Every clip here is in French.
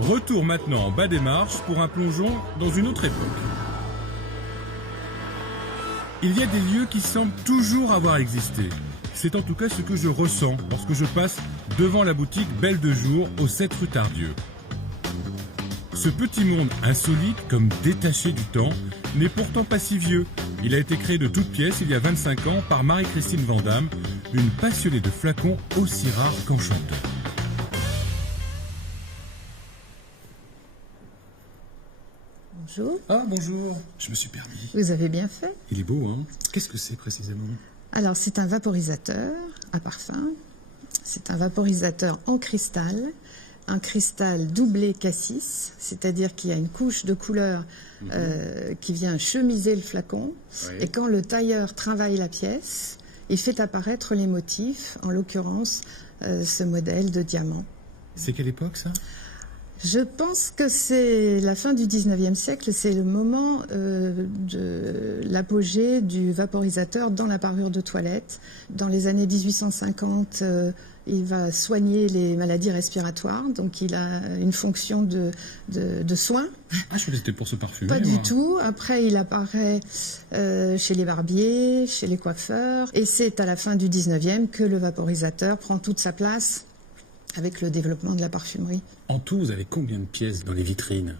Retour maintenant en bas des marches pour un plongeon dans une autre époque. Il y a des lieux qui semblent toujours avoir existé. C'est en tout cas ce que je ressens lorsque je passe devant la boutique Belle de Jour au 7 rue Tardieu. Ce petit monde insolite, comme détaché du temps, n'est pourtant pas si vieux. Il a été créé de toutes pièces il y a 25 ans par Marie-Christine Vandamme, une passionnée de flacons aussi rare qu'enchanteurs. Bonjour. Ah, bonjour. Je me suis permis. Vous avez bien fait. Il est beau, hein? Qu'est-ce que c'est précisément? Alors, c'est un vaporisateur à parfum. C'est un vaporisateur en cristal. Un cristal doublé cassis, c'est-à-dire qu'il y a une couche de couleur qui vient chemiser le flacon. Oui. Et quand le tailleur travaille la pièce, il fait apparaître les motifs, en l'occurrence ce modèle de diamant. C'est quelle époque, ça? Je pense que c'est la fin du 19e siècle, c'est le moment de l'apogée du vaporisateur dans la parure de toilette. Dans les années 1850, il va soigner les maladies respiratoires, donc il a une fonction de soin. Ah, je crois que c'était pour se parfumer. Pas du tout. Après, il apparaît chez les barbiers, chez les coiffeurs. Et c'est à la fin du 19e que le vaporisateur prend toute sa place avec le développement de la parfumerie. En tout, vous avez combien de pièces dans les vitrines?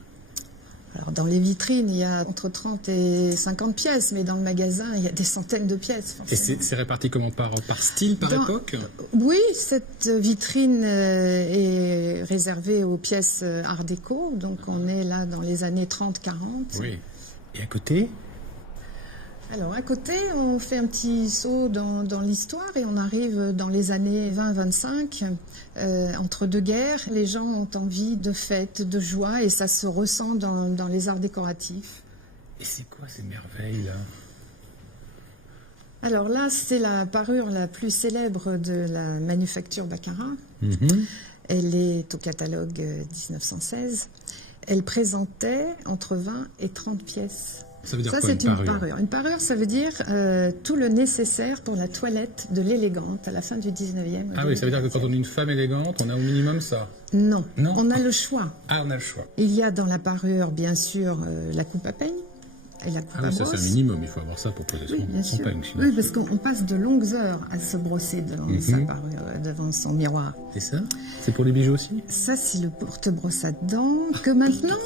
Alors, dans les vitrines, il y a entre 30 et 50 pièces, mais dans le magasin, il y a des centaines de pièces. Forcément. Et c'est réparti comment? Par style, par époque? Oui, cette vitrine est réservée aux pièces art déco, donc on est là dans les années 30-40. Oui. Et à côté? Alors, à côté, on fait un petit saut dans l'histoire et on arrive dans les années 20-25. Entre deux guerres, les gens ont envie de fête, de joie, et ça se ressent dans les arts décoratifs. Et c'est quoi ces merveilles-là? Alors là, c'est la parure la plus célèbre de la manufacture Baccarat. Elle est au catalogue 1916. Elle présentait entre 20 et 30 pièces. Ça veut dire quoi, c'est une parure? Une parure, ça veut dire tout le nécessaire pour la toilette de l'élégante à la fin du 19e. Ah oui, ça veut dire que quand on est une femme élégante, on a au minimum ça? Non, on a le choix. Ah, on a le choix. Il y a dans la parure, bien sûr, la coupe à peigne et la coupe à brosse. Ça c'est un minimum, il faut avoir ça pour poser son peigne. Oui, parce qu'on passe de longues heures à se brosser devant sa parure, devant son miroir. Et ça? C'est pour les bijoux aussi? Ça, c'est le porte-brosse à dents que maintenant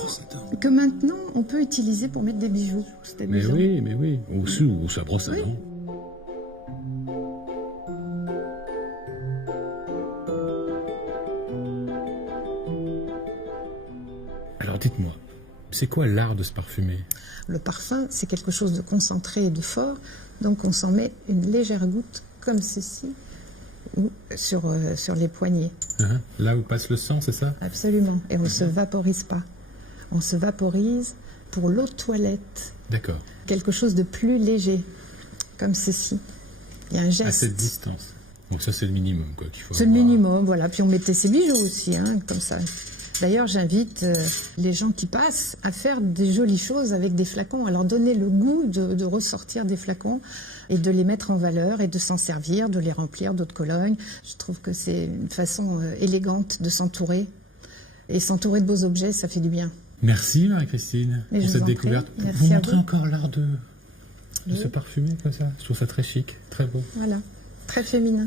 on peut utiliser pour mettre des bijoux. Mais oui. Ou sa brosse à dents. Alors dites-moi, c'est quoi l'art de se parfumer? Le parfum, c'est quelque chose de concentré et de fort, donc on s'en met une légère goutte comme ceci, ou sur les poignets. Là où passe le sang, c'est ça? Absolument, et on ne se vaporise pas. On se vaporise pour l'eau de toilette. D'accord. Quelque chose de plus léger, comme ceci. Il y a un geste. À cette distance. Bon, ça c'est le minimum, quoi, qu'il faut. C'est le minimum, voilà. Puis on mettait ses bijoux aussi, comme ça. D'ailleurs, j'invite les gens qui passent à faire des jolies choses avec des flacons, à leur donner le goût de ressortir des flacons et de les mettre en valeur et de s'en servir, de les remplir d'eau de Cologne. Je trouve que c'est une façon élégante de s'entourer. Et s'entourer de beaux objets, ça fait du bien. Merci Marie-Christine pour cette découverte. Vous montrez encore l'art de se parfumer comme ça. Je trouve ça très chic, très beau. Voilà, très féminin.